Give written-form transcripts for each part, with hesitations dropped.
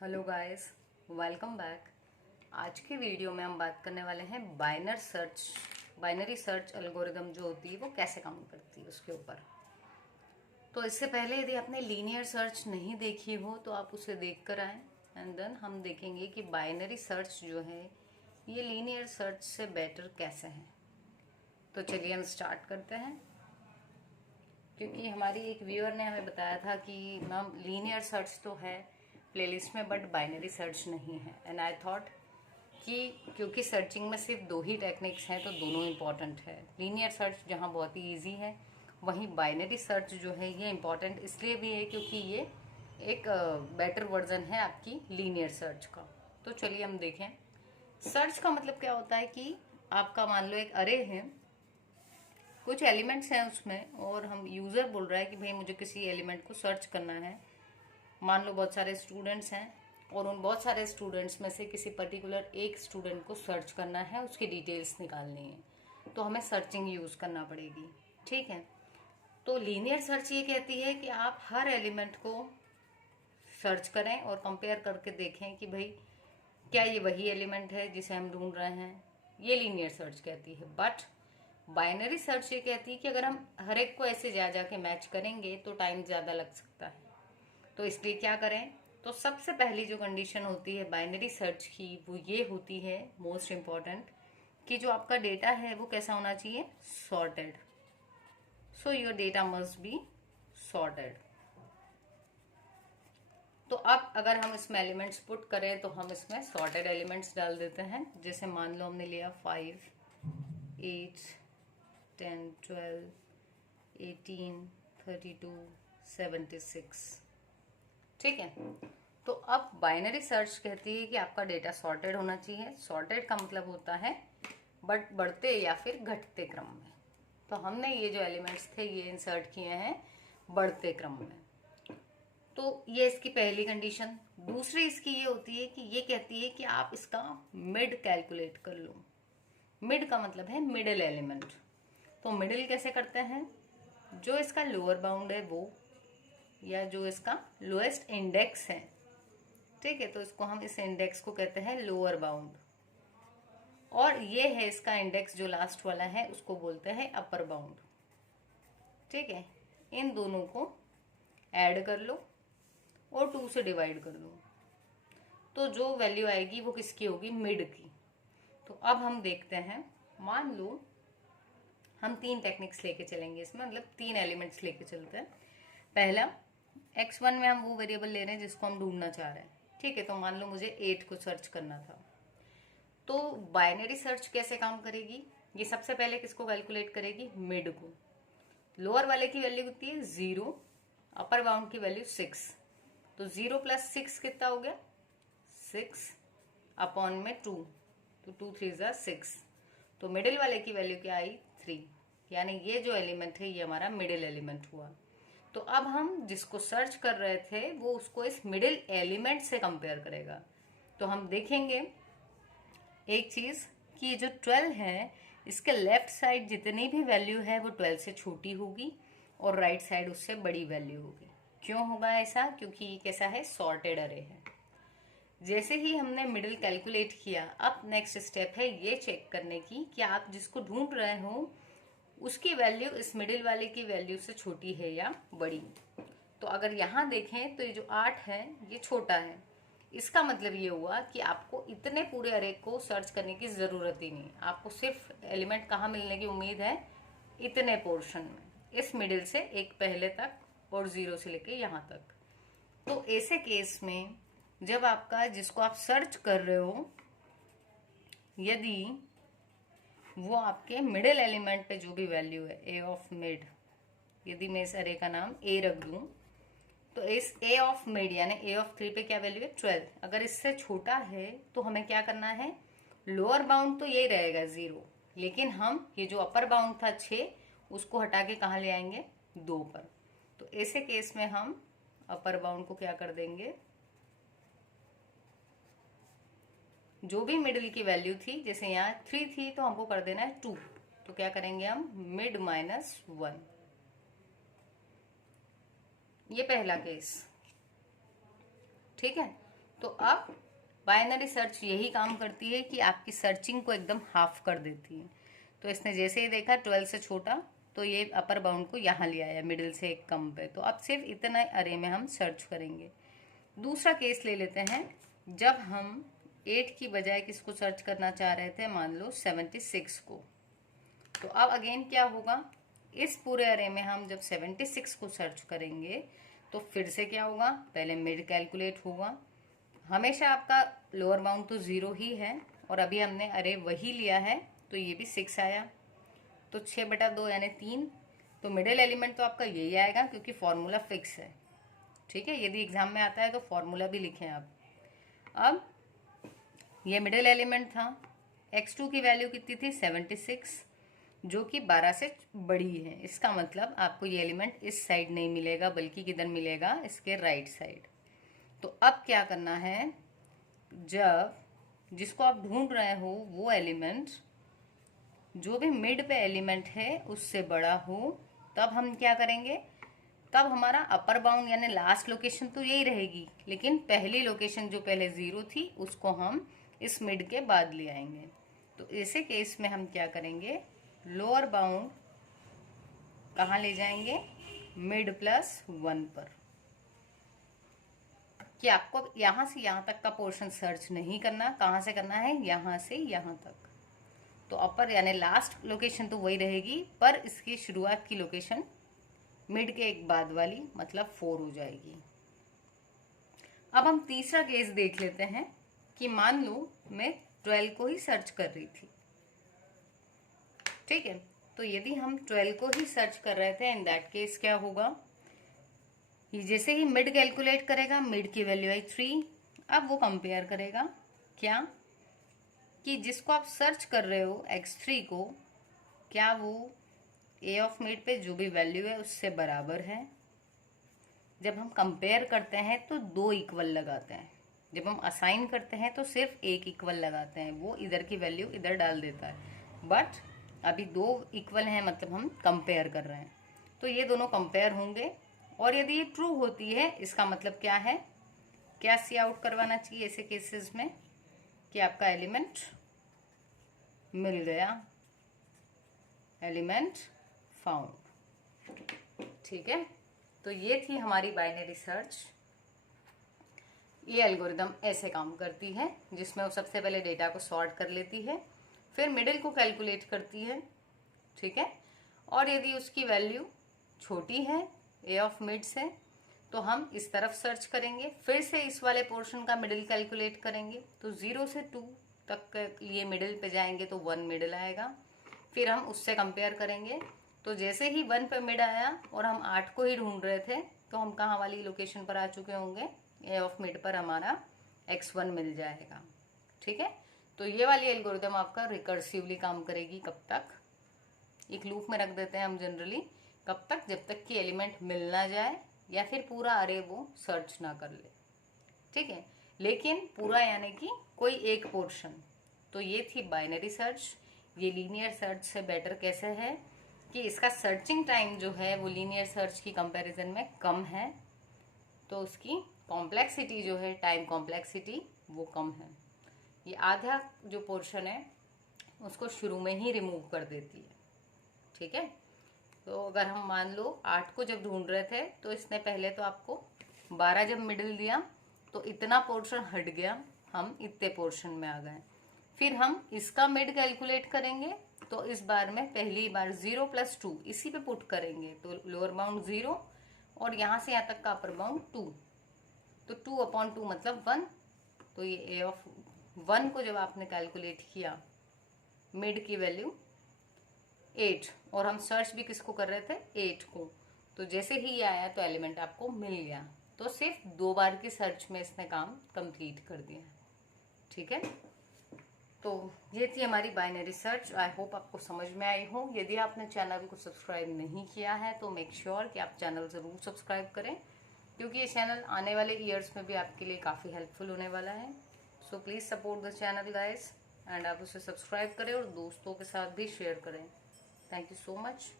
Hello guys, welcome back. आज के video में हम बात करने वाले हैं बाइनरी सर्च एल्गोरिदम जो होती है वो कैसे काम करती है उसके ऊपर। तो इससे पहले यदि आपने लीनियर सर्च नहीं देखी हो तो आप उसे देख कर आएँ एंड देन हम देखेंगे कि बाइनरी सर्च जो है ये लीनियर सर्च से बेटर कैसे है। तो चलिए हम स्टार्ट करते हैं, क्योंकि हमारी एक व्यूअर ने हमें बताया था कि मैम लीनियर सर्च तो है प्लेलिस्ट में बट बाइनरी सर्च नहीं है। एंड आई थॉट कि क्योंकि सर्चिंग में सिर्फ दो ही टेक्निक्स हैं तो दोनों इम्पॉर्टेंट है। लीनियर सर्च जहाँ बहुत ही ईजी है, वहीं बाइनरी सर्च जो है ये इम्पॉर्टेंट इसलिए भी है क्योंकि ये एक बेटर वर्जन है आपकी लीनियर सर्च का। तो चलिए हम देखें। सर्च का मतलब क्या होता है कि आपका मान लो एक अरे है, कुछ एलिमेंट्स हैं उसमें और हम यूज़र बोल रहा है कि भाई मुझे किसी एलिमेंट को सर्च करना है। मान लो बहुत सारे स्टूडेंट्स हैं और उन बहुत सारे स्टूडेंट्स में से किसी पर्टिकुलर एक स्टूडेंट को सर्च करना है, उसकी डिटेल्स निकालनी है, तो हमें सर्चिंग यूज़ करना पड़ेगी। ठीक है, तो लीनियर सर्च ये कहती है कि आप हर एलिमेंट को सर्च करें और कंपेयर करके देखें कि भाई क्या ये वही एलिमेंट है जिसे हम ढूंढ रहे हैं। ये लीनियर सर्च कहती है। बट बाइनरी सर्च ये कहती है कि अगर हम हर एक को ऐसे जा जाके मैच करेंगे तो टाइम ज़्यादा लग सकता है। तो इसलिए क्या करें, तो सबसे पहली जो कंडीशन होती है बाइनरी सर्च की वो ये होती है मोस्ट इम्पॉर्टेंट, कि जो आपका डेटा है वो कैसा होना चाहिए, sorted. So your data must be sorted. तो अब अगर हम इसमें एलिमेंट्स पुट करें तो हम इसमें सॉर्टेड एलिमेंट्स डाल देते हैं। जैसे मान लो हमने लिया 5, 8, 10, 12, 18, 32, 76। ठीक है, तो अब बाइनरी सर्च कहती है कि आपका डेटा सॉर्टेड होना चाहिए। सॉर्टेड का मतलब होता है बढ़ते या फिर घटते क्रम में। तो हमने ये जो एलिमेंट्स थे ये इंसर्ट किए हैं बढ़ते क्रम में। तो ये इसकी पहली कंडीशन। दूसरी इसकी ये होती है कि ये कहती है कि आप इसका मिड कैलकुलेट कर लो। मिड का मतलब है मिडिल एलिमेंट। तो मिडिल कैसे करते हैं, जो इसका लोअर बाउंड है वो, या जो इसका लोएस्ट इंडेक्स है, ठीक है, तो इसको हम इस इंडेक्स को कहते हैं लोअर बाउंड, और ये है इसका इंडेक्स जो लास्ट वाला है उसको बोलते हैं अपर बाउंड। ठीक है, इन दोनों को ऐड कर लो और 2 से डिवाइड कर दो, तो जो वैल्यू आएगी वो किसकी होगी, मिड की। तो अब हम देखते हैं, मान लो हम 3 टेक्निक्स लेके चलेंगे इसमें, मतलब 3 एलिमेंट्स लेके चलते हैं। पहला, x1 में हम वो वेरिएबल ले रहे हैं जिसको हम ढूंढना चाह रहे हैं। ठीक है, तो मान लो मुझे 8 को सर्च करना था। तो बाइनरी सर्च कैसे काम करेगी, ये सबसे पहले किसको कैलकुलेट करेगी, मिड को। लोअर वाले की वैल्यू कितनी है, 0, अपर बाउंड की वैल्यू 6। तो 0 + 6 कितना हो गया, 6 अपॉन में 2, तो 2 3 = 6। तो मिडिल वाले की वैल्यू क्या आई, 3। यानी ये जो एलिमेंट है ये हमारा मिडिल एलिमेंट हुआ। तो अब हम जिसको सर्च कर रहे थे वो उसको इस मिडिल एलिमेंट से कंपेयर करेगा। तो हम देखेंगे एक चीज कि ये जो 12 है इसके लेफ्ट साइड जितनी भी वैल्यू है वो 12 से छोटी होगी और राइट साइड उससे बड़ी वैल्यू होगी। क्यों होगा ऐसा, क्योंकि ये कैसा है, सॉर्टेड अरे है। जैसे ही हमने मिडिल कैलकुलेट किया, अब नेक्स्ट स्टेप है ये चेक करने की कि आप जिसको ढूंढ रहे हो उसकी वैल्यू इस मिडिल वाले की वैल्यू से छोटी है या बड़ी। तो अगर यहाँ देखें तो ये जो 8 है ये छोटा है। इसका मतलब ये हुआ कि आपको इतने पूरे अरे को सर्च करने की ज़रूरत ही नहीं, आपको सिर्फ एलिमेंट कहाँ मिलने की उम्मीद है, इतने पोर्शन में, इस मिडिल से एक पहले तक और 0 से लेके यहाँ तक। तो ऐसे केस में जब आपका जिसको आप सर्च कर रहे हो यदि वो आपके मिडिल एलिमेंट पे जो भी वैल्यू है ए ऑफ मिड, यदि मैं इस अरे का नाम ए रख दूं, तो इस ए ऑफ मिड यानी ए ऑफ 3 पे क्या वैल्यू है, 12। अगर इससे छोटा है तो हमें क्या करना है, लोअर बाउंड तो यही रहेगा 0, लेकिन हम ये जो अपर बाउंड था 6 उसको हटा के कहाँ ले आएंगे, 2 पर। तो ऐसे केस में हम अपर बाउंड को क्या कर देंगे, जो भी मिडिल की वैल्यू थी, जैसे यहाँ 3 थी तो हमको कर देना है 2, तो क्या करेंगे हम, मिड -1। ये पहला केस। ठीक है, तो अब बाइनरी सर्च यही काम करती है कि आपकी सर्चिंग को एकदम हाफ कर देती है। तो इसने जैसे ही देखा 12 से छोटा, तो ये अपर बाउंड को यहाँ ले आया मिडिल से एक कम पे। तो अब सिर्फ इतना अरे में हम सर्च करेंगे। दूसरा केस ले लेते हैं, जब हम 8 की बजाय किसको सर्च करना चाह रहे थे, मान लो 76 को। तो अब अगेन क्या होगा, इस पूरे अरे में हम जब 76 को सर्च करेंगे तो फिर से क्या होगा, पहले मिड कैलकुलेट होगा। हमेशा आपका लोअर बाउंड तो 0 ही है, और अभी हमने अरे वही लिया है तो ये भी 6 आया। तो 6/2 यानी 3। तो मिडिल एलिमेंट तो आपका यही आएगा क्योंकि फॉर्मूला फिक्स है। ठीक है, यदि एग्जाम में आता है तो फॉर्मूला भी लिखें आप। अब ये मिडिल एलिमेंट था, x2 की वैल्यू कितनी थी, 76, जो कि 12 से बड़ी है। इसका मतलब आपको ये एलिमेंट इस साइड नहीं मिलेगा, बल्कि किधर मिलेगा, इसके राइट साइड। तो अब क्या करना है, जब जिसको आप ढूंढ रहे हो वो एलिमेंट जो भी मिड पे एलिमेंट है उससे बड़ा हो, तब हम क्या करेंगे, तब हमारा अपर बाउंड यानी लास्ट लोकेशन तो यही रहेगी, लेकिन पहली लोकेशन जो पहले 0 थी उसको हम इस मिड के बाद ले आएंगे। तो ऐसे केस में हम क्या करेंगे, लोअर बाउंड कहाँ ले जाएंगे, मिड +1 पर, कि आपको यहां से यहां तक का पोर्शन सर्च नहीं करना। कहां से करना है, यहां से यहां तक। तो अपर यानी लास्ट लोकेशन तो वही रहेगी, पर इसकी शुरुआत की लोकेशन मिड के एक बाद वाली मतलब 4 हो जाएगी। अब हम तीसरा केस देख लेते हैं कि मान लो मैं 12 को ही सर्च कर रही थी। ठीक है, तो यदि हम 12 को ही सर्च कर रहे थे, इन दैट केस क्या होगा, जैसे ही मिड कैलकुलेट करेगा, मिड की वैल्यू आई 3। अब वो कंपेयर करेगा क्या, कि जिसको आप सर्च कर रहे हो x3 को, क्या वो a ऑफ मिड पे जो भी वैल्यू है उससे बराबर है। जब हम कंपेयर करते हैं तो 2 इक्वल लगाते हैं, जब हम असाइन करते हैं तो सिर्फ 1 इक्वल लगाते हैं, वो इधर की वैल्यू इधर डाल देता है। बट अभी 2 इक्वल हैं, मतलब हम कंपेयर कर रहे हैं, तो ये दोनों कंपेयर होंगे। और यदि ये ट्रू होती है, इसका मतलब क्या है, क्या सी आउट करवाना चाहिए ऐसे केसेस में, कि आपका एलिमेंट मिल गया, एलिमेंट फाउंड। ठीक है, तो ये थी हमारी बाइनरी सर्च। ये एल्गोरिदम ऐसे काम करती है, जिसमें वो सबसे पहले डेटा को सॉर्ट कर लेती है, फिर मिडिल को कैलकुलेट करती है। ठीक है, और यदि उसकी वैल्यू छोटी है ए ऑफ मिड से, तो हम इस तरफ सर्च करेंगे, फिर से इस वाले पोर्शन का मिडिल कैलकुलेट करेंगे। तो 0 से 2 तक के लिए मिडिल पे जाएंगे तो 1 मिडिल आएगा, फिर हम उससे कंपेयर करेंगे। तो जैसे ही 1 पे मिड आया और हम 8 को ही ढूंढ रहे थे, तो हम कहाँ वाली लोकेशन पर आ चुके होंगे, ए ऑफ मिड पर हमारा x1 मिल जाएगा। ठीक है, तो ये वाली एल्गोरिदम आपका रिकर्सिवली काम करेगी। कब तक, एक लूप में रख देते हैं हम जनरली, कब तक, जब तक कि एलिमेंट मिल ना जाए या फिर पूरा अरे वो सर्च ना कर ले। ठीक है, लेकिन पूरा यानी कि कोई एक पोर्शन। तो ये थी बाइनरी सर्च। ये लीनियर सर्च से बेटर कैसे है, कि इसका सर्चिंग टाइम जो है वो लीनियर सर्च की कंपैरिजन में कम है, तो उसकी कॉम्प्लेक्सिटी जो है, टाइम कॉम्प्लेक्सिटी, वो कम है। ये आधा जो पोर्शन है उसको शुरू में ही रिमूव कर देती है। ठीक है, तो अगर हम मान लो 8 को जब ढूंढ रहे थे, तो इसने पहले तो आपको 12 जब मिडिल दिया तो इतना पोर्शन हट गया, हम इतने पोर्शन में आ गए। फिर हम इसका मिड कैलकुलेट करेंगे, तो इस बार में पहली बार 0 + 2 इसी पे पुट करेंगे, तो लोअर बाउंड 0 और यहाँ से यहाँ तक का अपर बाउंड 2, तो 2/2 मतलब 1। तो ये ए ऑफ 1 को जब आपने कैलकुलेट किया, मिड की वैल्यू 8, और हम सर्च भी किसको कर रहे थे, 8 को, तो जैसे ही ये आया तो एलिमेंट आपको मिल गया। तो सिर्फ 2 बार की सर्च में इसने काम कंप्लीट कर दिया। ठीक है, तो ये थी हमारी बाइनरी सर्च। आई होप आपको समझ में आई हो। यदि आपने चैनल को सब्सक्राइब नहीं किया है तो मेक श्योर कि आप चैनल ज़रूर सब्सक्राइब करें, क्योंकि ये चैनल आने वाले ईयर्स में भी आपके लिए काफ़ी हेल्पफुल होने वाला है। So please support the channel guys, and आप उसे सब्सक्राइब करें और दोस्तों के साथ भी शेयर करें। Thank you so much.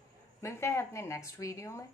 मिलते हैं अपने नेक्स्ट वीडियो में।